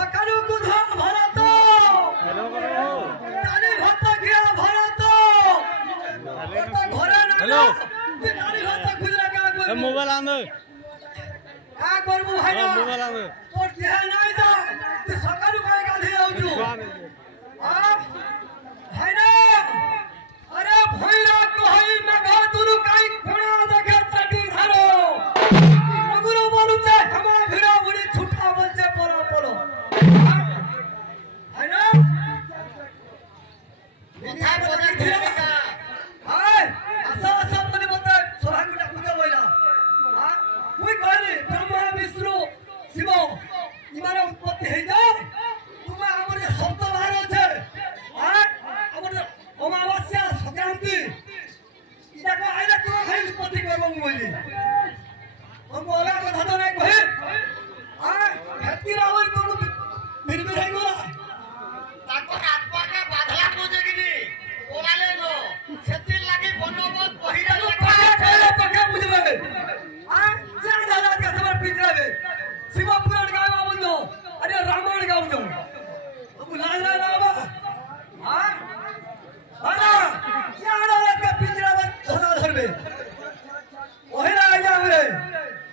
सकाळू कुधा भरतो ताली भात घिया भरतो आता घरे ना हेलो ताली भात खुजरा का कर मोबाइल आन दे का करबू भाई मोबाइल आन दे तोर देह नाही जा तू सकाळू काय गाधी आउजू हां भाई ना अरे भैरा कहई मगा तुरु काई कोणा देखे चटी धारो मगुरो बोलुचे हमा भिड़ा बुड़ी छुटा बोलचे परा परो है ना मिठा बोला का हाय असा असा बोले बता सोहागुटा पूजा होइला हां कोई कहले ब्रह्मा विष्णु शिव इमारे उत्पत्ति हे जाय तुमा हमरे शब्द बाहर আছে हां हमरे अमावास्या संक्रांति इजाको आइला तो खाइ उत्पत्ति करबो बोली हम बोला কথা তো নাই কই हां हेती रावल कोन बिरबिर है गोला ताको आत्माके बाधला बुझेगिनी ओलाले नो सेति लागि बनोबत पहिरा पका बुझबे हां जा दादा के सबर पिछराबे शिव पुराण गावा बोलो अरे रामायण गाऊ जो हम लाज रावा हां हां जा दादा के पिछराबे धरा धरबे ओहिला आया हमरे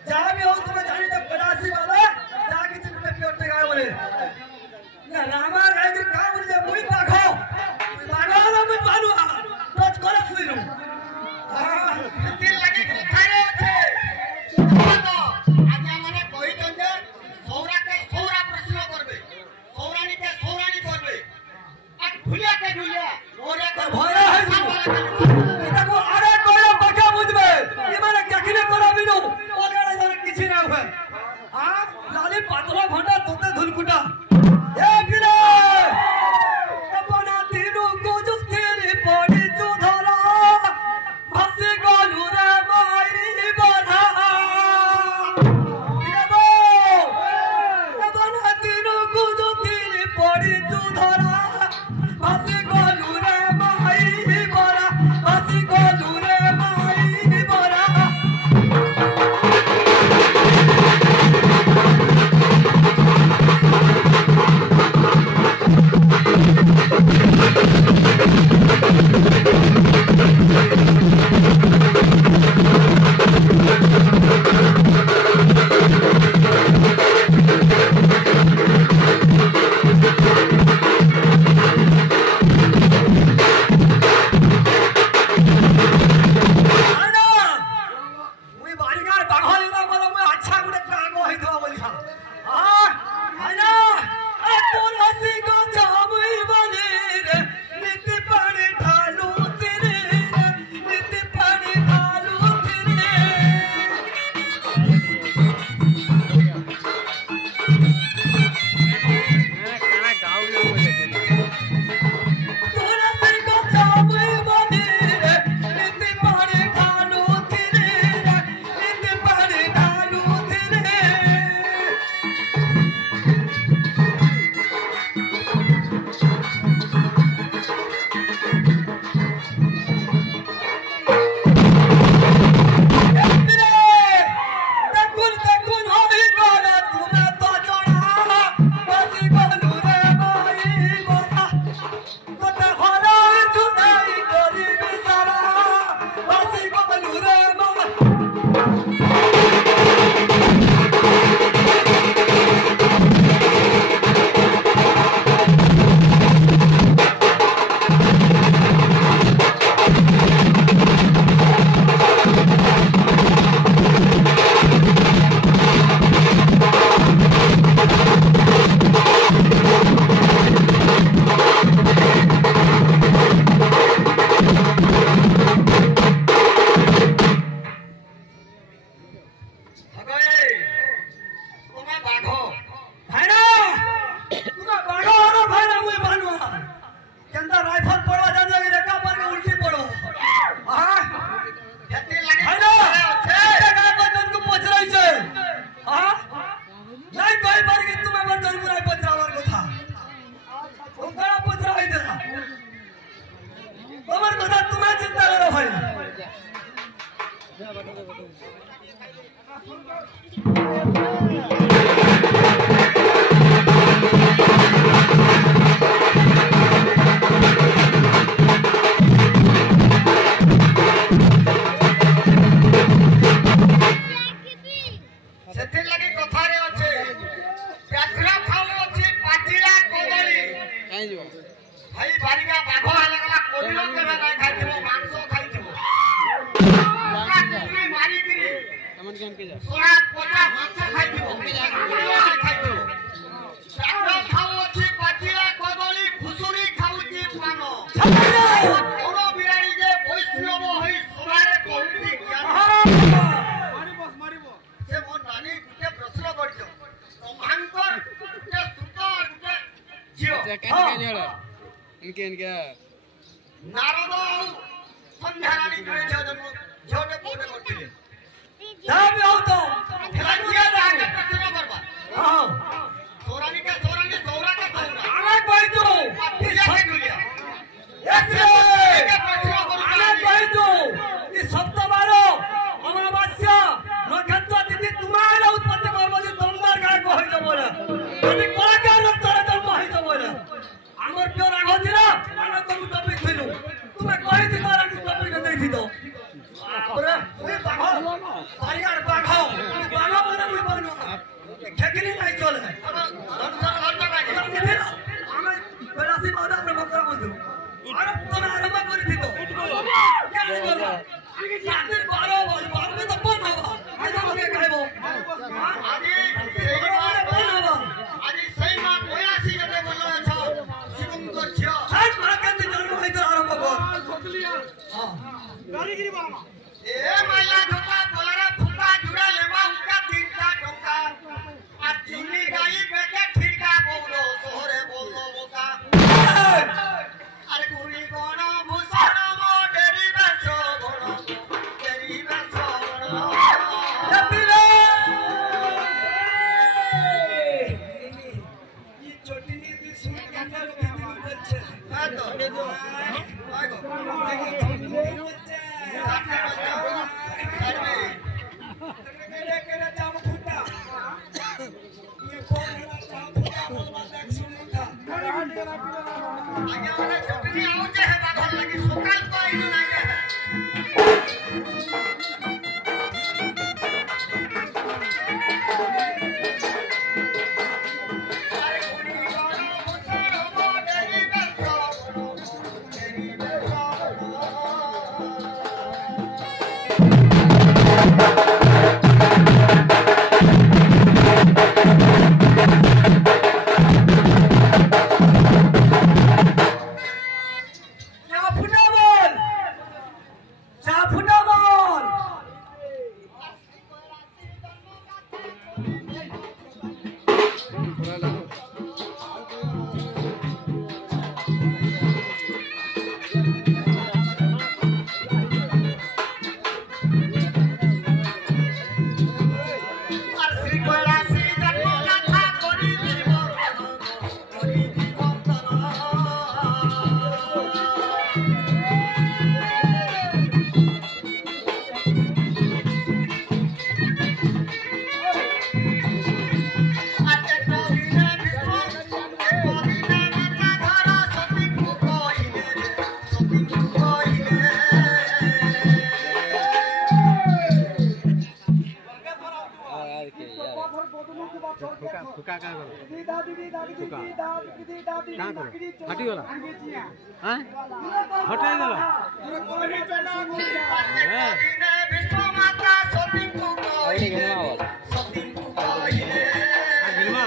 जा भी हो तुम्हें जानी तो कदासी वाला जाके चित्र पे प्योटे गाय बोले ना रामायण गाय के का बोले मुई पाखो पागल ना मैं मानु टच करे सुइनु हां दिल लगी कोठारे আছে तो आज हमने कहि दे सौरा के सौरा प्रश्न करबे सौरानी के सौरानी करबे आ भुलिया के भुलिया ओरे कर भय है এটা को আরে কইরা পাকা বুঝবে এবারে কাকিনে করা বিনু ওরে জানে কিছু না হয় আ লালি পাতলা ঘন্টা তোতে ধুলকুটা এ গিরে আপনা দিনু গোজুস্তিরি পড়ি চুধরা ভাসি গলু রে মাইরি বাধা দেবো আপনা দিনু গোজুস্তিরি পড়ি চুধরা ভাসি গলু রে মাইরি বাধা ভাসি গলু রে মাইরি বাধা ଲାଗି କଥାରେ ଅଛି ପ୍ରାର୍ଥନା ଖାଉ ଅଛି ପାଚିଲା କଦଳୀ କାଇଁ ଯିବ ଭାଇ ବାରିକା ବାଘ ହେଲା ଗଲା କୋଡ଼ିଲ କେବେ ନାଇଁ ଖାଇଥିବ ମାଂସ ଖାଇଥିବ ମାରିକିରି ତମନ କେନ୍ କେ ଯା সোনা পচা মাংস খাইଥିବ ଖାଇଥିବ ପ୍ରାର୍ଥନା ଖାଉ ଅଛି ପାଚିଲା କଦଳୀ ଖୁସୁରୀ ଖାଉଛି ପାନ ବଡ଼ ବିରାଡ଼ି ଯେ ବୈଷ୍ଣବ ହୋଇ ସଭାରେ କହୁଛି ଜ୍ଞାନ ସେ ମୋ ନାନୀ ଗୋଟେ ପ୍ରଶ୍ନ କରିଛ ବ୍ରହ୍ମାଙ୍କର ଗୋଟେ ସୁତ ଗୋଟେ ଝିଅ କେନ୍ କେ ଯା କେନ୍ କେ ନାରଦ ଆଉ ସନ୍ଧ୍ୟା ରାଣୀ ଜଣେ ଝିଅଟେ ପୁଅଟେ କରିଥିଲେ ଯାହା ବି ହଉ ତ ହେଲା ଝିଅ ଆଗେ ପ୍ରଶ୍ନ କରବା ହଁ ସୌରାଣୀ କେ ସୌରାଣୀ ସୌରା କେ ସୌରା ଆମେ କହିଛୁ ପୂଜା କେ ଦୁଲିଆ ଏସେ ଆମେ କହିଛୁ କି ସପ୍ତବାର ଅମାବାସ୍ୟା ନକ୍ଷତ୍ର ତିଥି ତୁମାର ଉତ୍ପତ୍ତି କର୍ମ ଯେ ତମର ଗାଁ କହିଛ ବୋଲେ ଯଦି କଳାକାର ତଳେ ଜନ୍ମ ହେଇଛ ବୋଲେ ଆମର ପ୍ରିୟ ରାଘ ଥିଲା ଆମେ ତମକୁ ଟପିକ ଥିଲୁ ତୁମେ କହିଥିଲ ଆମକୁ ଟପିକ ଦେଇଥିଲ ତାପରେ ମୁଇଁ ବାଘ ଚାରିଆଡ ବାଘ ବାଘ ବୋଲେ ମୁଇଁ ବନୁ ଖେକିରି ନାଇଁ ଚଲେ ଆମେ ବେଲାସି ବାଦାମ ମନ୍ତ୍ର ବନ୍ଧୁ ଆରେ ତମେ ଆରମ୍ଭ କରିଥିଲ କେମିତି କଲ ରାତି 12 ବାଜେ ତ ବନ୍ଦ ହବ କେତେ ବଜେ ଖାଇବ ଆଜି ସେଇ ମା ବୟାସି ଜଣେ ଭଲ ଅଛ ଶିବଙ୍କ ଝିଅ ଆজ ମା କେମିତି ଜନ୍ମ ହେଇଥିଲ ଆରମ୍ଭ କର ହଁ ଏ ମାଇଲା ଧୋକା ବୋଲାରା ଫୁକା ଜୁଡ଼ା ଲେବା ହୁକା 3ଟା ଟଙ୍କା আর চিনি গাই বেকে ঠিকা বউলো শহরে বললো বোকা আরে কুড়ি গণ ভূষণ মো ডেরি বেশ গণ ডেরি বেশ জপিলে এই চটিনি দিছি কেমন দিদি বলছে হ্যাঁ তো আইগো বলছে কেড়ে চাম ফুটা ये कौन है चाम फुटा बोलवा देख सुनिता আগে মানে চটনি আউছে হে বাঘর লাগি সকাল পাইনি না গে আরে কুড়ি গণ ভূষণ মো ডেরি বেশ গণ ডেরি বেশ चा फुटा बोल फुका का करो फुका का करो हटी गला हां हटाई देला विष्णु माता सती को कहिले सती को कहिले गिलमा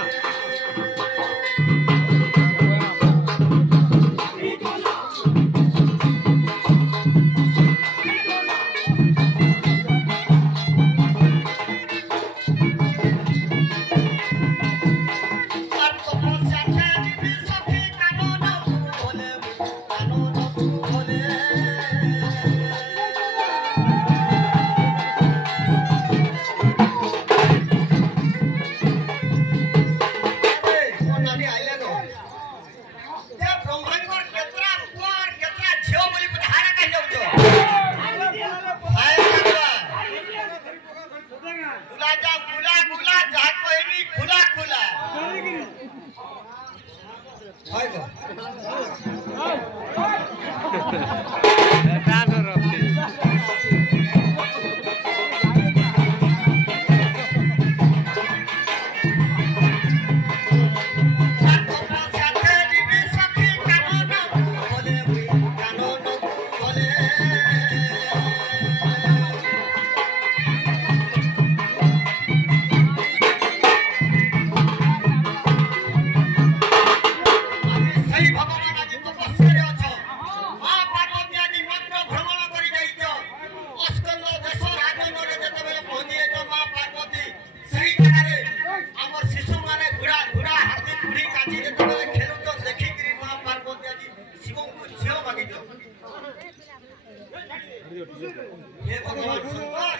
हे भगवान शंकर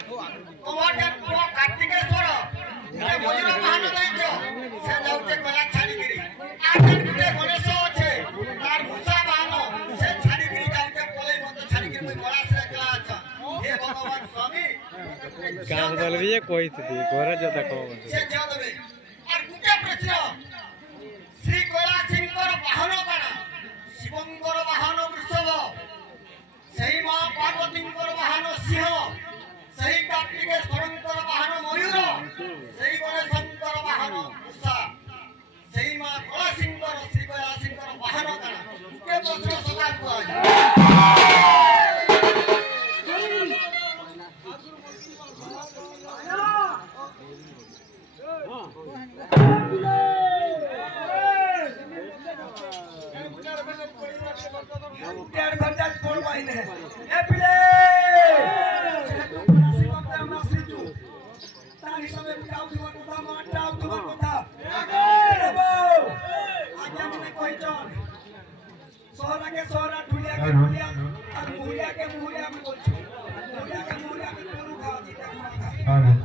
तुम्हारे को कार्तिकेश्वर ये मयूर महान दैत्य से जाउते कला छाड़ी गिरी आगे गुटे गणेश আছে तार मुसा बाहन से छाड़ी गिरी जाउते पले मत छाड़ी गिरी मुई गला से कला अच्छा हे भगवान स्वामी गाँव दल भी कोई थी गोरा जो देखो से जा देबे और गुटे प्रश्न श्री कैलाशंकर बाहन काना शिवंकर बाहन वृषभ सही मां पार्वतींकर बाहन सिंह सही कार्तिकेश्वरंकर बाहन मयूर सही गणेशंकर बाहन मूषा सही मां कैलाशंकर श्री कैलाशंकर बाहन काना के प्रश्न सकाल को प्यार भरता कोण पाहिने ए पिले तू कोणाशी बघता आम्हा श्रीजू तारी सवे जाऊ तुवा कथा माटाव तुवा कथा ए बो आज्ञा मने কয়জন সোহরাকে সোহরা ঢুলিয়াকে ঢুলিয়া আর মুহুরিয়াকে মুহুরিয়া আমি বলছি মুহুরিয়াকে মুহুরিয়া আমি পুরো খাওয়া জিতে খাওয়া